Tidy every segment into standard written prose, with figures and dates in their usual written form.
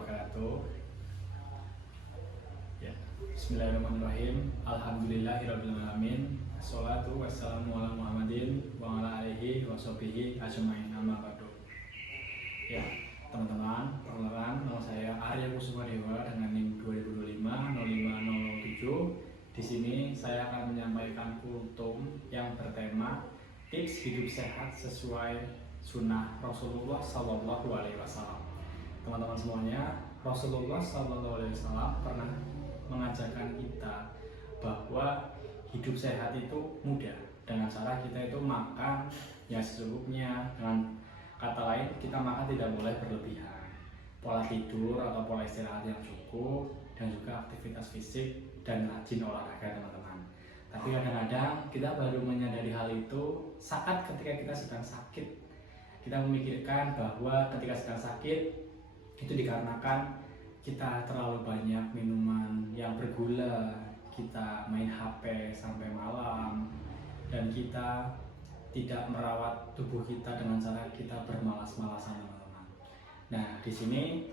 wabarakatuh. Ya, Bismillahirrahmanirrahim. Alhamdulillahirrabbilalamin. Assalatu wassalamu ala Muhammadin wa ala alihi wa sahbihi ajmain. Amma ba'du. Ya, teman-teman, perkenalkan nama saya Arya Kusumadewa dengan NIM 2025-0507. Di sini saya akan menyampaikan kultum yang bertema tips hidup sehat sesuai sunnah Rasulullah Sallallahu Alaihi Wasallam. Teman-teman semuanya, Rasulullah Sallallahu Alaihi Wasallam pernah mengajarkan kita bahwa hidup sehat itu mudah dengan cara kita itu makan ya secukupnya. Dengan kata lain, kita makan tidak boleh berlebihan, pola tidur atau pola istirahat yang cukup, dan juga aktivitas fisik dan rajin olahraga, teman-teman. Tapi kadang-kadang kita baru menyadari hal itu saat ketika kita sedang sakit. Kita memikirkan bahwa ketika sedang sakit itu dikarenakan kita terlalu banyak minuman yang bergula, kita main HP sampai malam, dan kita tidak merawat tubuh kita dengan cara kita bermalas-malasan, teman-teman. Nah, di sini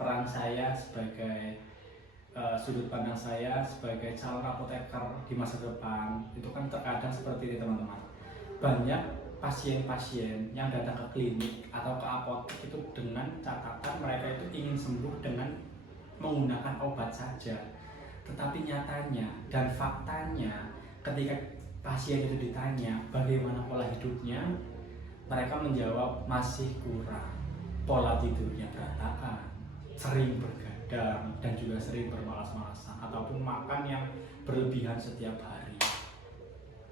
peran saya sebagai sudut pandang saya sebagai calon apoteker di masa depan itu kan terkadang seperti ini, teman-teman. Banyak pasien-pasien yang datang ke klinik atau ke apotek itu dengan catatan mereka itu ingin sembuh dengan menggunakan obat saja. Tetapi nyatanya dan faktanya ketika pasien itu ditanya bagaimana pola hidupnya, mereka menjawab masih kurang, pola tidurnya berantakan, sering bergadang, dan juga sering bermalas-malasan ataupun makan yang berlebihan setiap hari.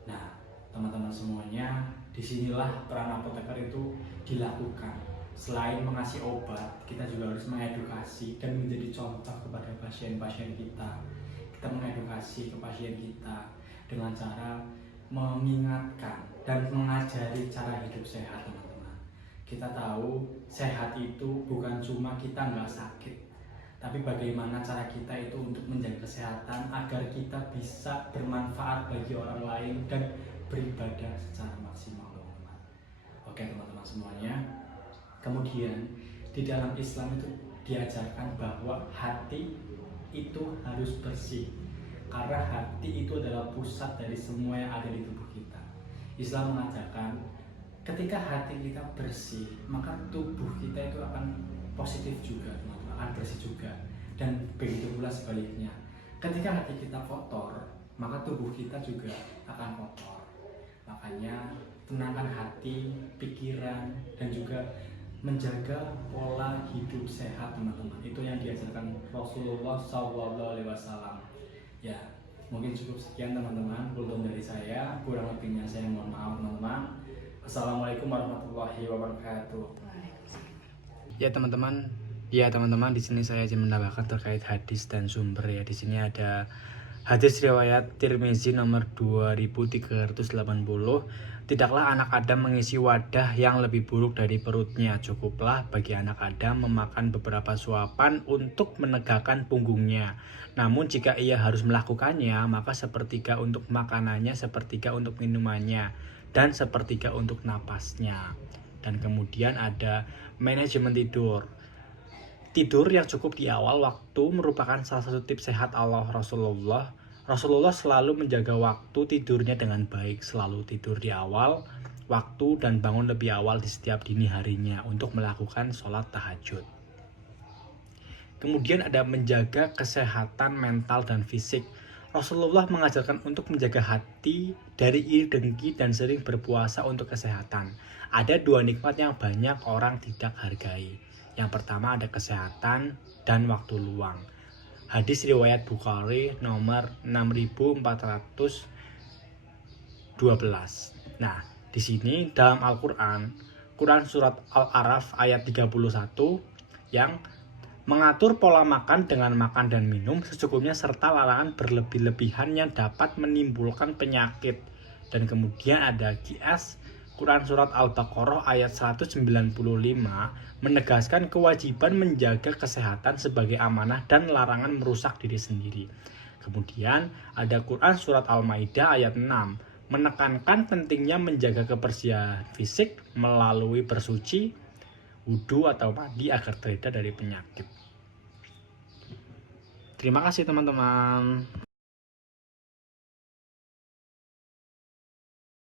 Nah, teman-teman semuanya, disinilah peran apoteker itu dilakukan. Selain mengasih obat, kita juga harus mengedukasi dan menjadi contoh kepada pasien-pasien kita. Kita mengedukasi ke pasien kita dengan cara mengingatkan dan mengajari cara hidup sehat, teman-teman. Kita tahu sehat itu bukan cuma kita nggak sakit, tapi bagaimana cara kita itu untuk menjaga kesehatan agar kita bisa bermanfaat bagi orang lain dan beribadah secara maksimal, teman-teman. Oke, teman-teman semuanya. Kemudian di dalam Islam itu diajarkan bahwa hati itu harus bersih, karena hati itu adalah pusat dari semua yang ada di tubuh kita. Islam mengajarkan ketika hati kita bersih, maka tubuh kita itu akan positif juga, teman-teman, akan bersih juga. Dan begitu pula sebaliknya, ketika hati kita kotor, maka tubuh kita juga akan kotor. Makanya tenangkan hati, pikiran, dan juga menjaga pola hidup sehat, teman-teman. Itu yang diajarkan Rasulullah SAW. Ya, mungkin cukup sekian, teman-teman, kultum dari saya. Kurang lebihnya saya mohon maaf, teman-teman. Assalamualaikum warahmatullahi wabarakatuh. Ya, teman-teman. Di sini saya izin menambahkan terkait hadis dan sumber ya. Di sini ada hadis riwayat Tirmizi nomor 2380. Tidaklah anak Adam mengisi wadah yang lebih buruk dari perutnya. Cukuplah bagi anak Adam memakan beberapa suapan untuk menegakkan punggungnya. Namun jika ia harus melakukannya, maka sepertiga untuk makanannya, sepertiga untuk minumannya, dan sepertiga untuk napasnya. Dan kemudian ada manajemen tidur. Tidur yang cukup di awal waktu merupakan salah satu tips sehat Allah Rasulullah. Rasulullah selalu menjaga waktu tidurnya dengan baik, selalu tidur di awal waktu dan bangun lebih awal di setiap dini harinya untuk melakukan sholat tahajud. Kemudian ada menjaga kesehatan mental dan fisik. Rasulullah mengajarkan untuk menjaga hati dari iri dengki dan sering berpuasa untuk kesehatan. Ada dua nikmat yang banyak orang tidak hargai. Yang pertama ada kesehatan dan waktu luang. Hadis riwayat Bukhari nomor 6412. Nah, di sini dalam Al-Qur'an, Quran surat Al-A'raf ayat 31 yang mengatur pola makan dengan makan dan minum secukupnya serta larangan berlebih-lebihan yang dapat menimbulkan penyakit. Dan kemudian ada QS Quran surat Al-Baqarah ayat 195 menegaskan kewajiban menjaga kesehatan sebagai amanah dan larangan merusak diri sendiri. Kemudian ada Quran surat Al-Maidah ayat 6 menekankan pentingnya menjaga kebersihan fisik melalui bersuci, wudhu atau mandi agar terhindar dari penyakit. Terima kasih teman-teman.